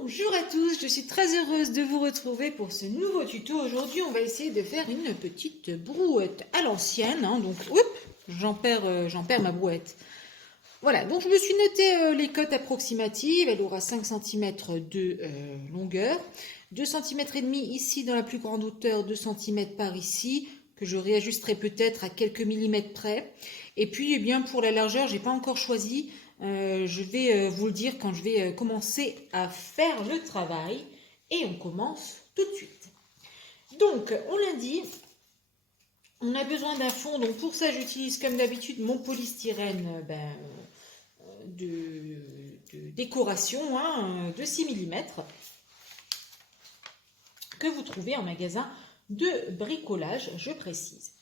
Bonjour à tous, je suis très heureuse de vous retrouver pour ce nouveau tuto. Aujourd'hui, on va essayer de faire une petite brouette à l'ancienne. Donc, j'en perds ma brouette. Voilà, donc je me suis noté les cotes approximatives. Elle aura 5 cm de longueur, 2,5 cm ici dans la plus grande hauteur, 2 cm par ici, que je réajusterai peut-être à quelques millimètres près. Et puis, eh bien, pour la largeur, j'ai pas encore choisi. Je vais vous le dire quand je vais commencer à faire le travail. Et on commence tout de suite. Donc, on l'a dit, on a besoin d'un fond. Donc, pour ça, j'utilise comme d'habitude mon polystyrène de décoration de 6 mm que vous trouvez en magasin de bricolage, je précise.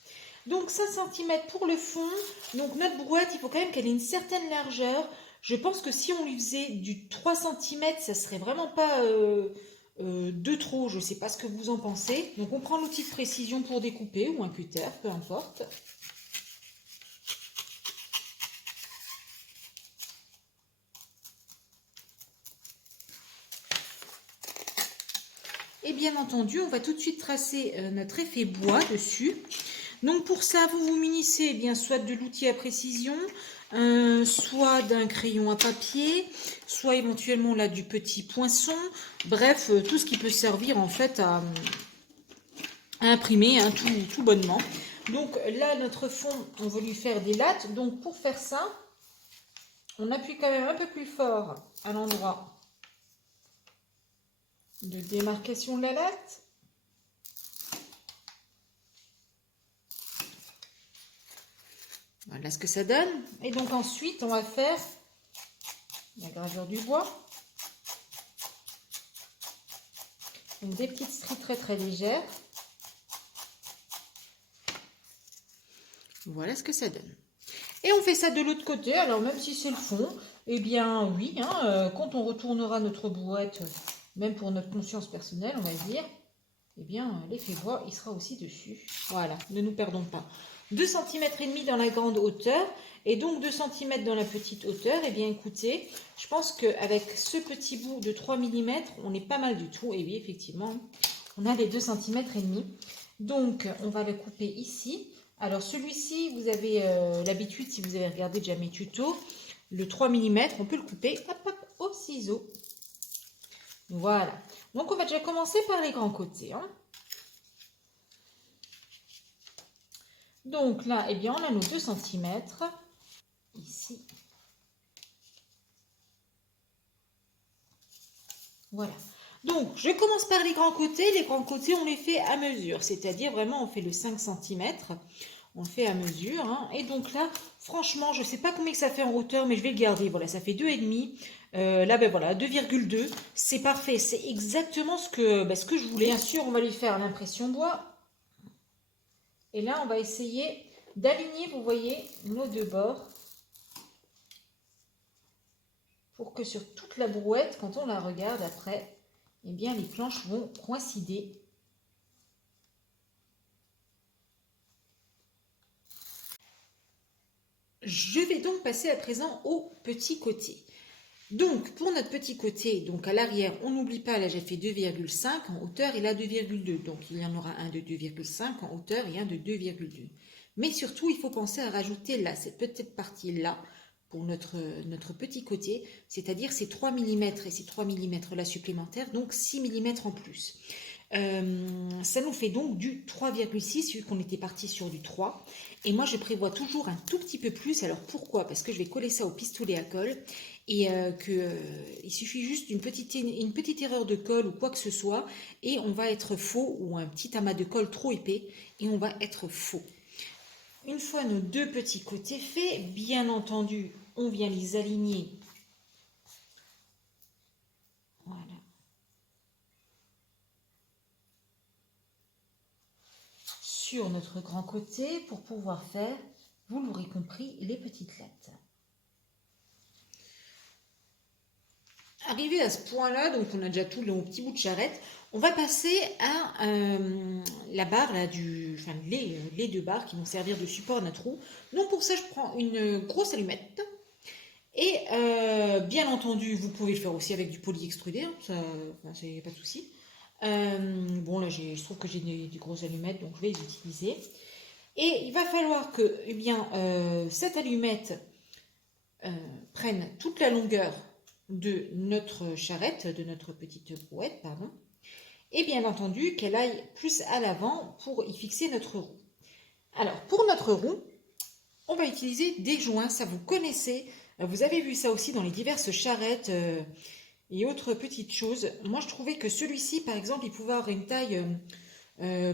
Donc 5 cm pour le fond. Donc notre brouette, il faut quand même qu'elle ait une certaine largeur. Je pense que si on lui faisait du 3 cm, ça serait vraiment pas de trop. Je ne sais pas ce que vous en pensez. Donc on prend l'outil de précision pour découper ou un cutter, peu importe. Et bien entendu, on va tout de suite tracer notre effet bois dessus. Donc pour ça, vous vous munissez bien soit de l'outil à précision, soit d'un crayon à papier, soit éventuellement là du petit poinçon. Bref, tout ce qui peut servir en fait à imprimer tout bonnement. Donc là, notre fond, on veut lui faire des lattes. Donc pour faire ça, on appuie quand même un peu plus fort à l'endroit de démarcation de la latte. Voilà ce que ça donne. Et donc ensuite, on va faire la gravure du bois. Donc des petites stries très très légères. Voilà ce que ça donne. Et on fait ça de l'autre côté. Alors même si c'est le fond, eh bien oui, quand on retournera notre brouette, même pour notre conscience personnelle, on va dire, eh bien l'effet bois, il sera aussi dessus. Voilà, ne nous perdons pas. 2,5 cm dans la grande hauteur et donc 2 cm dans la petite hauteur. Eh bien écoutez, je pense qu'avec ce petit bout de 3 mm, on est pas mal du tout. Et oui, effectivement, on a les 2,5 cm. Donc on va le couper ici. Alors celui-ci, vous avez l'habitude, si vous avez regardé déjà mes tutos, le 3 mm, on peut le couper au ciseau. Voilà. Donc on va déjà commencer par les grands côtés. Donc là, eh bien, on a nos 2 cm ici. Voilà. Donc, je commence par les grands côtés. Les grands côtés, on les fait à mesure. C'est-à-dire, vraiment, on fait le 5 cm. On le fait à mesure. Et donc là, franchement, je ne sais pas combien que ça fait en hauteur, mais je vais le garder. Voilà, ça fait 2,5. Là, ben voilà, 2,2. C'est parfait. C'est exactement ce que je voulais. Bien sûr, on va lui faire l'impression bois. Et là, on va essayer d'aligner, vous voyez, nos deux bords. Pour que sur toute la brouette, quand on la regarde après, eh bien les planches vont coïncider. Je vais donc passer à présent au petit côté. Donc pour notre petit côté, donc à l'arrière, on n'oublie pas, là j'ai fait 2,5 en hauteur et là 2,2. Donc il y en aura un de 2,5 en hauteur et un de 2,2. Mais surtout, il faut penser à rajouter là, cette petite partie-là, pour notre petit côté, c'est-à-dire ces 3 mm et ces 3 mm là supplémentaires, donc 6 mm en plus. Ça nous fait donc du 3,6 vu qu'on était parti sur du 3. Et moi, je prévois toujours un tout petit peu plus. Alors pourquoi? Parce que je vais coller ça au pistolet à colle et il suffit juste une petite erreur de colle ou quoi que ce soit et on va être faux, ou un petit amas de colle trop épais et on va être faux. Une fois nos deux petits côtés faits, bien entendu, on vient les aligner. Voilà. Sur notre grand côté pour pouvoir faire, vous l'aurez compris, les petites lattes. Arrivé à ce point-là, donc on a déjà tout le petit bout de charrette, on va passer à la barre, là, les deux barres qui vont servir de support à notre roue. Donc pour ça, je prends une grosse allumette Et bien entendu, vous pouvez le faire aussi avec du poly extrudé, hein, ça, enfin, c'est pas de souci. Bon, là, je trouve que j'ai des grosses allumettes, donc je vais les utiliser. Et il va falloir que eh bien, cette allumette prenne toute la longueur de notre charrette, de notre petite brouette, pardon. Et bien entendu, qu'elle aille plus à l'avant pour y fixer notre roue. Alors, pour notre roue, on va utiliser des joints, ça vous connaissez. Vous avez vu ça aussi dans les diverses charrettes et autres petites choses. Moi, je trouvais que celui-ci, par exemple, il pouvait avoir une taille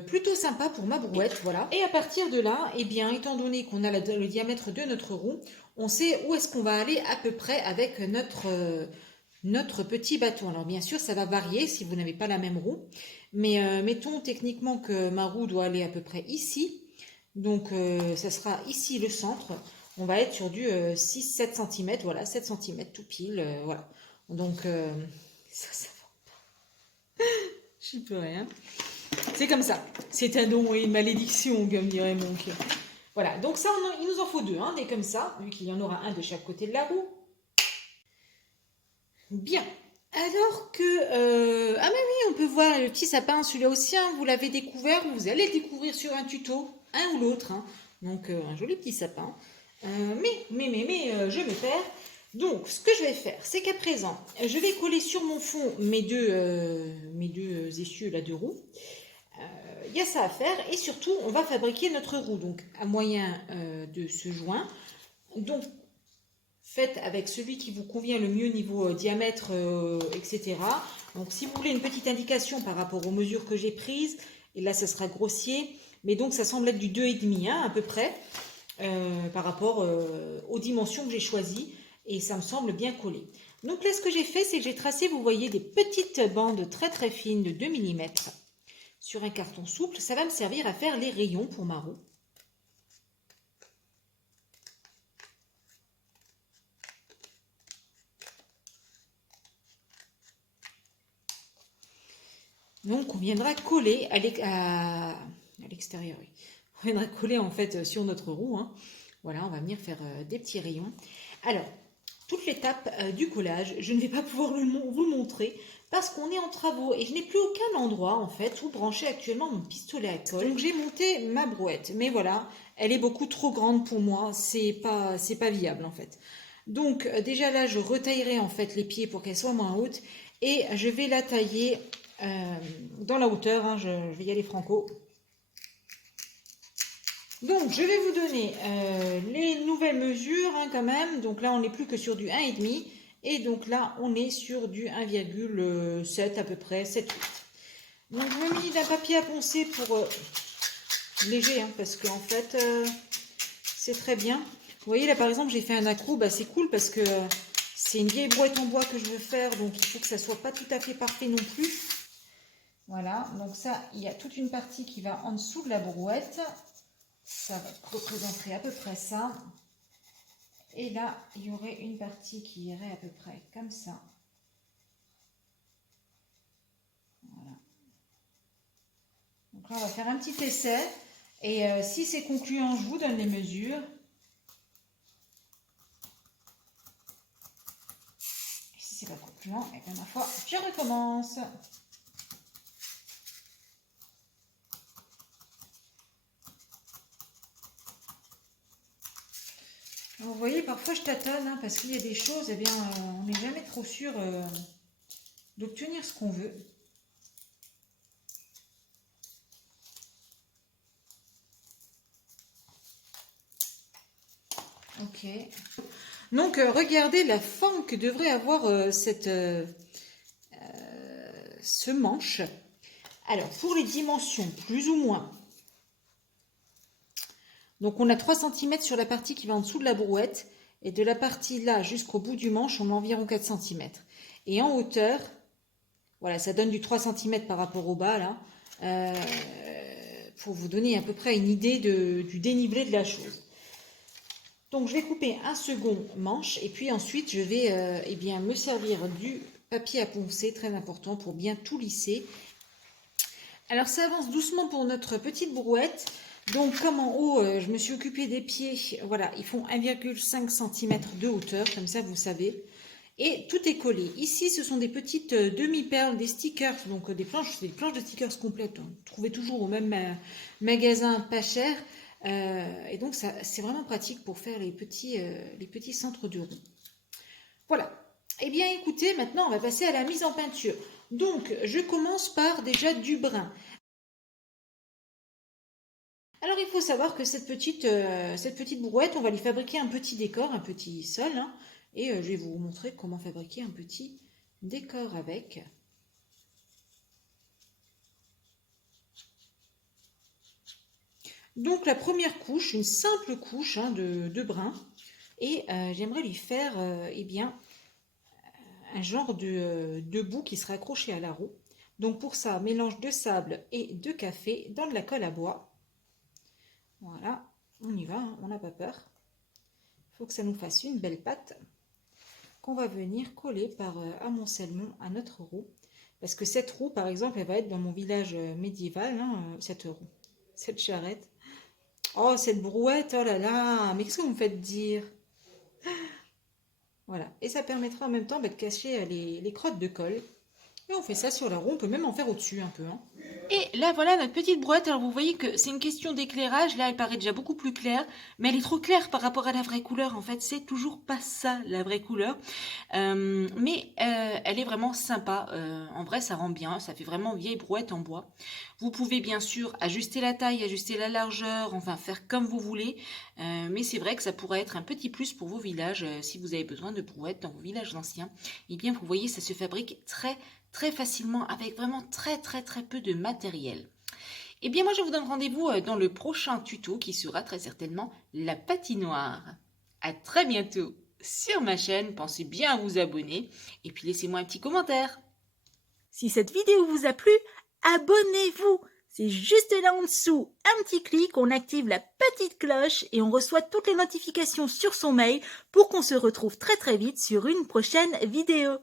plutôt sympa pour ma brouette, voilà. Et à partir de là, eh bien, étant donné qu'on a le diamètre de notre roue, on sait où est-ce qu'on va aller à peu près avec notre petit bâton. Alors bien sûr, ça va varier si vous n'avez pas la même roue, mais mettons techniquement que ma roue doit aller à peu près ici. Donc ça sera ici le centre. On va être sur du 6-7 cm, voilà, 7 cm tout pile, voilà. Donc ça va. J'y peux rien. C'est comme ça. C'est un don et une malédiction, comme dirait mon cœur. Voilà, donc ça, il nous en faut deux, hein, des comme ça, vu qu'il y en aura un de chaque côté de la roue. Bien. Alors que... ah mais oui, on peut voir le petit sapin, celui-là aussi, hein, vous l'avez découvert, vous allez le découvrir sur un tuto, un ou l'autre. Hein. Donc un joli petit sapin. Je me perds. Donc ce que je vais faire, c'est qu'à présent, je vais coller sur mon fond mes deux essieux, là, de roues. Il y a ça à faire et surtout on va fabriquer notre roue donc à moyen de ce joint. Donc faites avec celui qui vous convient le mieux niveau diamètre, etc. Donc si vous voulez une petite indication par rapport aux mesures que j'ai prises, et là ça sera grossier, mais donc ça semble être du 2,5 hein, à peu près, par rapport aux dimensions que j'ai choisies, et ça me semble bien collé. Donc là ce que j'ai fait, c'est que j'ai tracé, vous voyez, des petites bandes très très fines de 2 mm sur un carton souple. Ça va me servir à faire les rayons pour ma roue. Donc on viendra coller à l'extérieur, oui. On viendra coller en fait sur notre roue. Hein. Voilà, on va venir faire des petits rayons. Alors, toute l'étape du collage, je ne vais pas pouvoir vous le montrer parce qu'on est en travaux et je n'ai plus aucun endroit en fait où brancher actuellement mon pistolet à colle. Donc j'ai monté ma brouette, mais voilà, elle est beaucoup trop grande pour moi, c'est pas viable en fait. Donc déjà là, je retaillerai en fait les pieds pour qu'elle soit moins haute et je vais la tailler dans la hauteur, hein, je vais y aller franco. Donc je vais vous donner les nouvelles mesures hein, quand même. Donc là on n'est plus que sur du 1,5 et donc là on est sur du 1,7 à peu près, 7,8. Donc je me mets d'un papier à poncer pour léger hein, parce qu'en fait c'est très bien. Vous voyez là par exemple j'ai fait un accroc, bah, c'est cool parce que c'est une vieille brouette en bois que je veux faire, donc il faut que ça soit pas tout à fait parfait non plus. Voilà, donc ça, il y a toute une partie qui va en dessous de la brouette. Ça représenterait à peu près ça. Et là, il y aurait une partie qui irait à peu près comme ça. Voilà. Donc là, on va faire un petit essai. Et si c'est concluant, je vous donne les mesures. Et si c'est pas concluant, et bien ma foi, je recommence. Vous voyez, parfois je tâtonne hein, parce qu'il y a des choses, eh bien, on n'est jamais trop sûr d'obtenir ce qu'on veut. Ok. Donc, regardez la forme que devrait avoir ce manche. Alors, pour les dimensions, plus ou moins. Donc, on a 3 cm sur la partie qui va en dessous de la brouette. Et de la partie là jusqu'au bout du manche, on a environ 4 cm. Et en hauteur, voilà, ça donne du 3 cm par rapport au bas, là. Pour vous donner à peu près une idée du dénivelé de la chose. Donc, je vais couper un second manche. Et puis ensuite, je vais eh bien, me servir du papier à poncer, très important, pour bien tout lisser. Alors, ça avance doucement pour notre petite brouette. Donc comme en haut, je me suis occupée des pieds, voilà, ils font 1,5 cm de hauteur, comme ça vous savez. Et tout est collé. Ici, ce sont des petites demi-perles, des stickers, donc c'est des planches de stickers complètes. Hein. Trouvez toujours au même magasin pas cher. Et donc, c'est vraiment pratique pour faire les petits centres de roue. Voilà. Eh bien, écoutez, maintenant, on va passer à la mise en peinture. Donc, je commence par déjà du brun. Alors, il faut savoir que cette petite brouette, on va lui fabriquer un petit décor, un petit sol. Hein, et je vais vous montrer comment fabriquer un petit décor avec. Donc, la première couche, une simple couche hein, de brun. Et j'aimerais lui faire eh bien, un genre de bout qui sera accroché à la roue. Donc, pour ça, mélange de sable et de café dans de la colle à bois. Voilà, on y va, hein, on n'a pas peur. Il faut que ça nous fasse une belle pâte qu'on va venir coller par amoncellement à notre roue. Parce que cette roue, par exemple, elle va être dans mon village médiéval, hein, cette charrette. Oh, cette brouette, oh là là, mais qu'est-ce que vous me faites dire? Voilà, et ça permettra en même temps de cacher les crottes de colle. Et on fait ça sur la roue, on peut même en faire au-dessus un peu. Hein. Et là, voilà notre petite brouette. Alors, vous voyez que c'est une question d'éclairage. Là, elle paraît déjà beaucoup plus claire, mais elle est trop claire par rapport à la vraie couleur. En fait, c'est toujours pas ça, la vraie couleur. Mais elle est vraiment sympa. En vrai, ça rend bien. Ça fait vraiment vieille brouette en bois. Vous pouvez bien sûr ajuster la taille, ajuster la largeur, enfin faire comme vous voulez. Mais c'est vrai que ça pourrait être un petit plus pour vos villages. Si vous avez besoin de brouettes dans vos villages anciens, eh bien, vous voyez, ça se fabrique très facilement avec vraiment très peu de matériel. Et bien moi je vous donne rendez-vous dans le prochain tuto qui sera très certainement la patinoire. À très bientôt sur ma chaîne, pensez bien à vous abonner et puis laissez-moi un petit commentaire. Si cette vidéo vous a plu, abonnez-vous. C'est juste là en dessous, un petit clic, on active la petite cloche et on reçoit toutes les notifications sur son mail pour qu'on se retrouve très vite sur une prochaine vidéo.